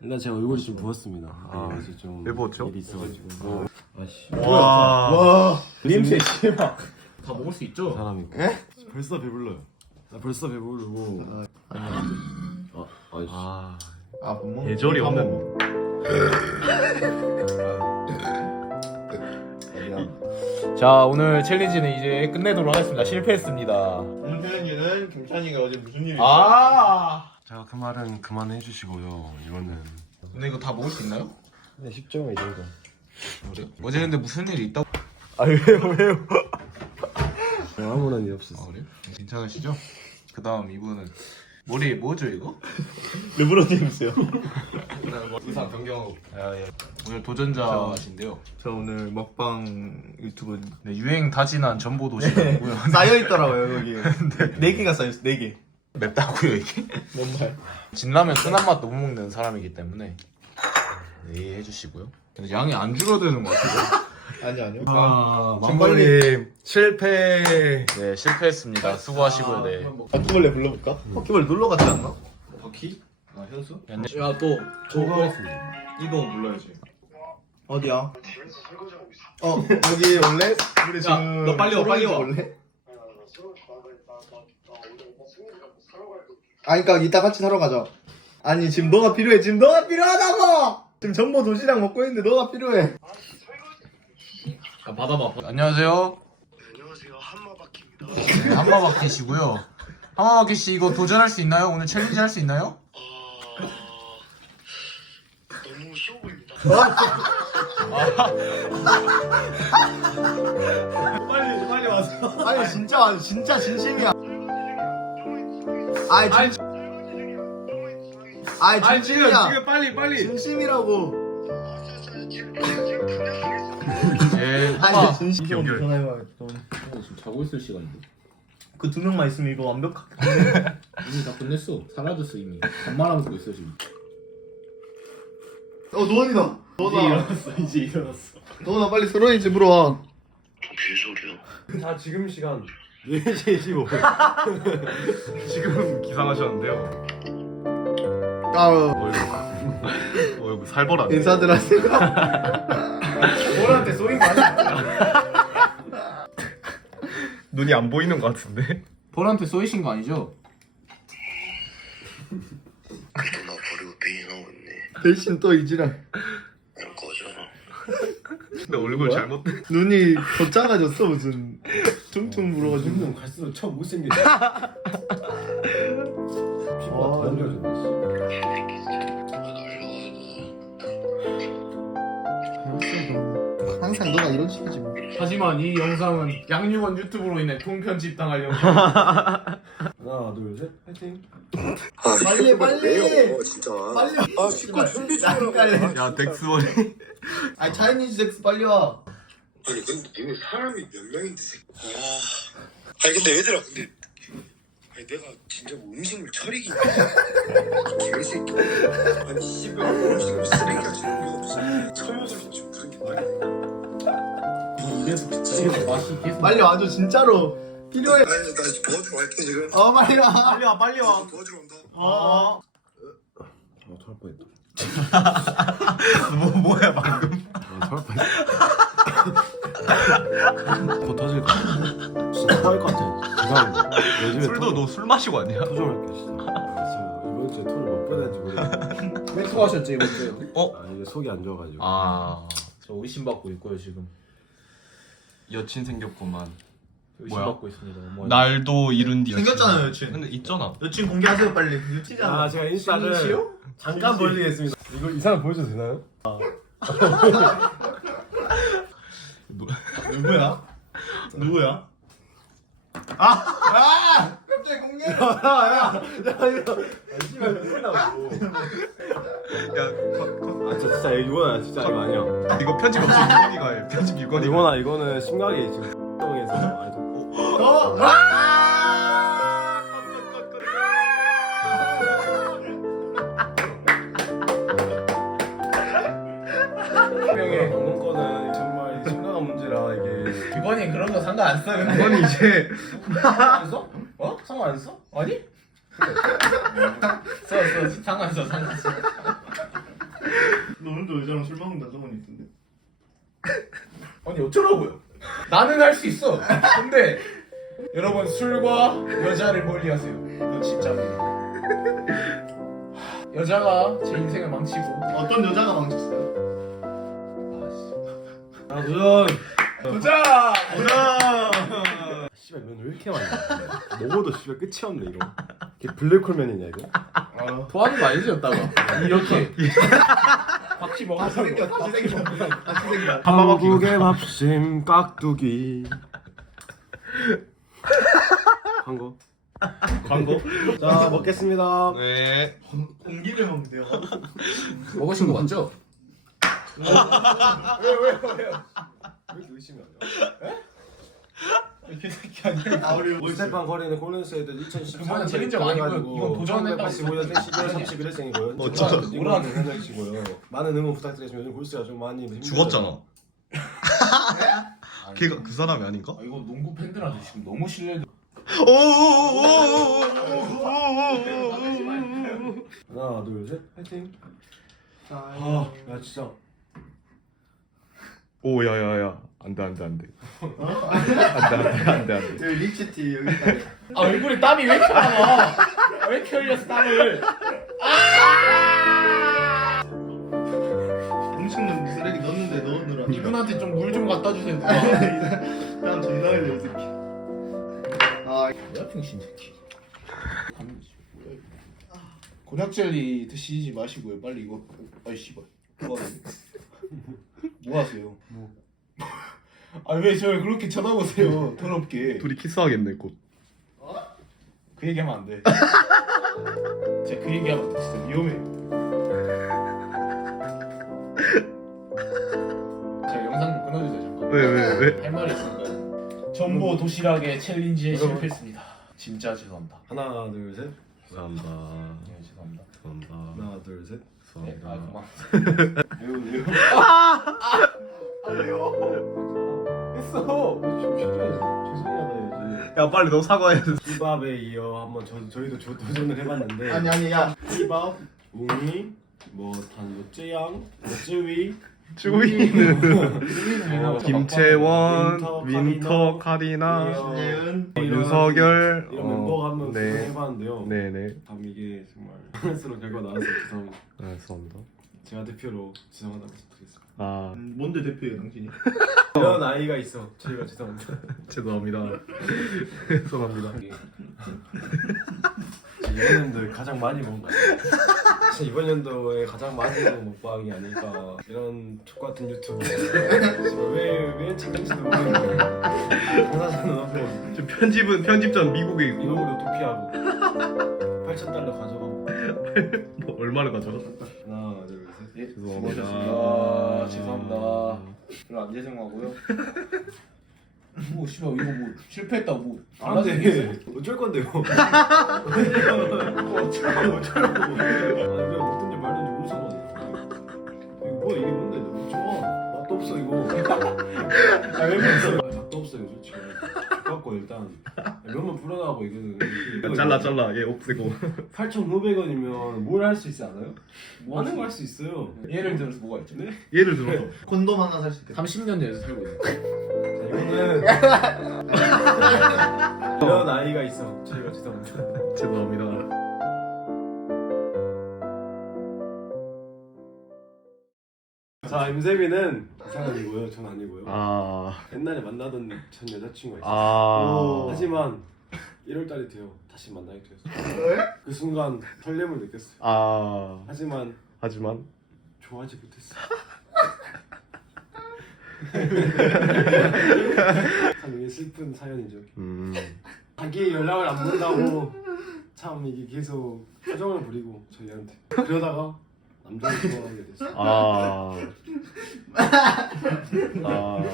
일단 제 얼굴이 좀 부었습니다. 아, 이제 좀왜 부었죠? 일이 있어가지고. 아씨, 와. 와. 냄새 씨발 다 먹을 수 있죠? 사람이. 벌써 배불러요. 나 벌써 배부르고. 아, 아이씨. 아, 아못 먹는. 예절이 없는. 자 오늘 챌린지는 이제 끝내도록 하겠습니다 실패했습니다 오늘 챌린지는 김찬이가 어제 무슨 일이 있어? 아 자, 그 말은 그만해 주시고요. 이거는. 근데 이거 다 먹을 수 있나요? 네, 쉽죠, 이 정도. 그래? 어제 근데 무슨 일이 있다고 아, 왜요, 왜요? 아무런 일아 없었어. 그래요? 괜찮으시죠? 그 다음 이분은 머리 뭐죠 이거? 르브론 제임스요. 의사 변경하고 아, 예. 오늘 도전자신데요 저 오늘 먹방 유튜브 네, 유행 다 지난 전보 도시라고요 쌓여 있더라고요 여기. 네 개가 쌓여 있어. 네 개. 맵다고요 이게? 뭔 말? 진라면 순한 맛 너무 먹는 사람이기 때문에 네, 이해해 주시고요 근데 양이 안 줄어드는 것 같아요 아니 아니요. 아, 정말님 실패. 네 실패했습니다 수고하시고요 네 바퀴벌레 불러볼까? 바퀴벌레 놀러 갔지 않나? 바퀴? 아 현수? 야또 저거. 이동 불러야지 어디야? 어 여기 원래 우리 지금 너 빨리 와, 빨리 와. 원래? 아 그니까 이따 같이 사러 가자. 아니 지금 너가 필요해. 지금 너가 필요하다고. 지금 전보 도시락 먹고 있는데 너가 필요해. 야, 받아봐. 안녕하세요. 안녕하세요 한마바퀴입니다. 네, 한마바퀴시고요. 한마바퀴 씨 이거 도전할 수 있나요? 오늘 챌린지 할 수 있나요? 어... 너무 쉬워 보입니다. 빨리 빨리 와서. 아니 진짜 진짜 진심이야. 아이 진. 아이 진심이야. 빨리 빨리. 진심이라고. 예. 아니 한마. 진심. 연결. 전화해봐야겠다. 지금 자고 있을 시간인데 그두 명만 있으면 이거 완벽하게. 이미 다 끝냈어 사라졌어 이미 반말하면서 있어 지금 어 노원이다. 이제 일어났어 이제 일어났어 노원아 빨리 서론이 집으로 와. 개소리야. 자, 지금 시간 4시 25분. 지금 기상하셨는데요. 아 어이구. 어이구 살벌하네. 인사들 하세요. 너한테 쏘인 거 아니야? 눈이 안 보이는 것 같은데. 볼한테 쏘이신 거 아니죠? 나 버리고 배신하고 있네. 대신 또 이지랄. 난 꺼져라. 근데 얼굴 잘못. 눈이 더 작아졌어 무슨. 퉁퉁 불어가지고. 점점 갈수록 참 못생겼어. 피부가 더. 나 날라가고. 항상 너가 이런 식이지 뭐. 하지만 이 영상은 양육원 유튜브로 인해 통편집 당할 영상. 하나, 둘, 셋, 파이팅. 아, 빨리, 빨리! 왜요, 진짜. 빨리 와. 아, 식구 준비 나 헷갈려. 야 덱스원이. 아니 차이니즈 섹스 빨리 와. 아니, 근데 니네 사람이 몇 명인데, 새 아. 아니, 근데 얘들아, 근데. 아니, 내가 진짜 뭐 음식물 처리기. 개새끼. 아니, 씨발, 음식물 쓰레기가 주는 게 없어. 좀 그런 게 말이야. 맛이 계속 빨리 와줘 진짜로. 필요해. 아니, 나 지금 도와주러 갈게, 지금. 어 빨리 와. 빨리 와 빨리 와. 도와주러 온다. 어. 아, 토할 뻔했다. 뭐 뭐야 방금. 아, 토할 뻔했다. 곧 터질 것 같아. 진짜 토할 것 같아. 이상 요즘에 술도 너술 마시고 왔냐? 토좀할게 진짜. 아, 진짜 이번 주에 토를 몇 번 했는지 모르겠어. 왜 토하셨지 이번 주에? 아, 이제 속이 안 좋아가지고. 아, 저 의심 받고 있고요 지금. 여친 생겼구만. 의심 뭐야? 받고 있습니다. 어머. 날도 이룬 뒤. 생겼잖아요, 여친. 근데 있잖아. 여친 공개하세요 빨리. 여친이잖아. 아, 제가 인스타를? 잠깐 보여드리겠습니다. 이거 이 사람 보여줘도 되나요? 누구야? 누구야? 아! 아! 갑자기 공개. 야, 야, 야, 이거. 아, 아, 저 진짜 이거야, 진짜 이거 아니야. 거- 이거 편집 없이 해. 편집 유건이가. 이거나 이거는 심각하게 지금 X동에서 아니, 저- 어? 아! 명예 방금 거는 심각한 문제라 이게 기관이 그런 거 상관 안 써. 근데. 이건 이제 안 써? 어? 상관 안 써? 아니? 써, 써. 상관 써, 상관 써. 혼자 여자랑 술 먹는다 저번에 있던데. 아니 어쩌라고요? 나는 할 수 있어. 근데 여러분 술과 여자를 멀리 하세요. 이건 진짜입니다. 여자가 제 인생을 망치고 어떤 여자가 망쳤어요? 아 도전 보자. 씨발 면왜 이렇게 많냐 먹어도 씨발 끝이 없네 이런. 이게 블랙홀 면이냐 이거? 도와는 거 아니지 였다가? 이렇게. 박씨 먹어서 다시 다시 생겨. 한국의 밥심 깍두기. 광고. 광고? 자 먹겠습니다. 네. 공기를 먹는데요. 먹으신 거 맞죠? 왜 이렇게 의심이 안 나? 이렇게 새끼 아니야. 아 우리 뭐 스테판 거리는 골든스테이트 2014년 그거는 챌린저가 아니고요. 이건 도전했다고 85년 12월 31일생이고요 어, 진짜. 이거는 생각이시고요 많은 응원 부탁드리겠습니다 요즘 골스가 좀 많이 힘들어요. 죽었잖아. 걔가 그 사람이 아닌가? 아, 이거 농구 팬들한테 지금 너무 신뢰. 하나 둘셋 파이팅 자, 아야 진짜 오 야야야 안돼 안돼 안돼 안돼 안돼 안돼 안돼 저 립시티 여기. 아 얼굴에 땀이 왜 이렇게 나와? 왜 이렇게 흘렸어 땀을? 음식물 쓰레기 넣었는데 넣었느라. 이분한테 좀 물 좀 갖다 주세요. 누가. 난 존나 흘려 이 새끼. 아 평신 새끼. 곤약 젤리 드시지 마시고요. 빨리 이거. 아이 씨발. 뭐 하세요? 뭐? 뭐. 아 왜 저를 그렇게 쳐다보세요? 더럽게. 둘이 키스하겠네 곧 그 얘기하면 안 돼. 진짜 그 얘기하면. 진짜 위험해. 자 영상 좀 끊어주세요 잠깐. 왜 왜 왜? 할 말이 있을까요? 전보 도시락의 챌린지에 실패했습니다. 진짜 죄송합니다. 하나 둘 셋 감사합니다 네 죄송합니다. 감사합니다 하나 둘 셋 네, 아 감사합니다 그만. 왜요 왜요? 아! 아 왜요? 했어. 해야지 야 빨리 너 사과해 힙합에 이어 한번 저, 저희도 조, 도전을 해봤는데 아니 아니 야 웅이, 뭐단 뭐 쯔양, 뭐 쯔위 주위는 어, 김채원, 윈터, 카리나, 예은 이런- 윤석열 이런 멤버가 한번 네. 도전해봤는데요. 네네. 참 이게 정말 스러운 결과 나와서 죄송합니다. 아, 죄송합니다. 제가 대표로 죄송하다고 말씀드리겠습니다. 아. 음, 뭔데 대표예요 당신이? 이런 아이가 있어. 저희가 죄송합니다. 죄송합니다. 죄송합니다. 연도에 가장 많이 먹은 것 같아요 진짜 이번 연도에 가장 많이 먹은 먹방이 아닐까 이런 족같은 유튜브 왜왜 찍는지도 모르겠는데 저 편집은 편집전 미국에 있고 이거로 도피하고 8,000달러 가져가고 뭐 얼마를 가져가? 하나 둘셋 예, 죄송합니다. 수고하셨습니다. 죄송합니다. 별로 안 죄송하고요. 뭐 씨발 이거 뭐 실패했다고 뭐 안 돼 어쩔 건데요? 어쩌라고 어쩌라고. 아니 왜 먹든지 말든지 무슨 상관이야 이거 뭐야 이게 뭔데? 너무 좋아. 맛도 없어 이거. 아왜 그랬어? 맛도 없어요 솔직히. 갖고 일단. 면만 불어나고 이거는 이거 잘라 잘라. 얘 없애고. 8,500원이면 뭘 할 수 있지 않아요? 뭐 많은 거할 수 있어요. 예를 들어서 뭐가 있죠? 네? 예를 들어서. 콘돔 하나 살 수 있겠다. 30년 전에서 살고 있는 자, 이거는 이런 아이가 있어. 저희가 죄송합니다 죄송합니다. 자 임세빈은 이 사람이고요 전 아니고요. 아. 옛날에 만나던 전 여자친구가 있어요. 아. 하지만 1월달이 되어 다시 만나게 되었어요. 그 순간 설렘을 느꼈어요. 아. 하지만 하지만? 좋아하지 못했어요 참 이게 슬픈 사연이죠 음 자기 연락을 안 본다고 참 이게 계속 표정을 부리고 저희한테 그러다가 남자를 좋아하게 됐어요 아. 아.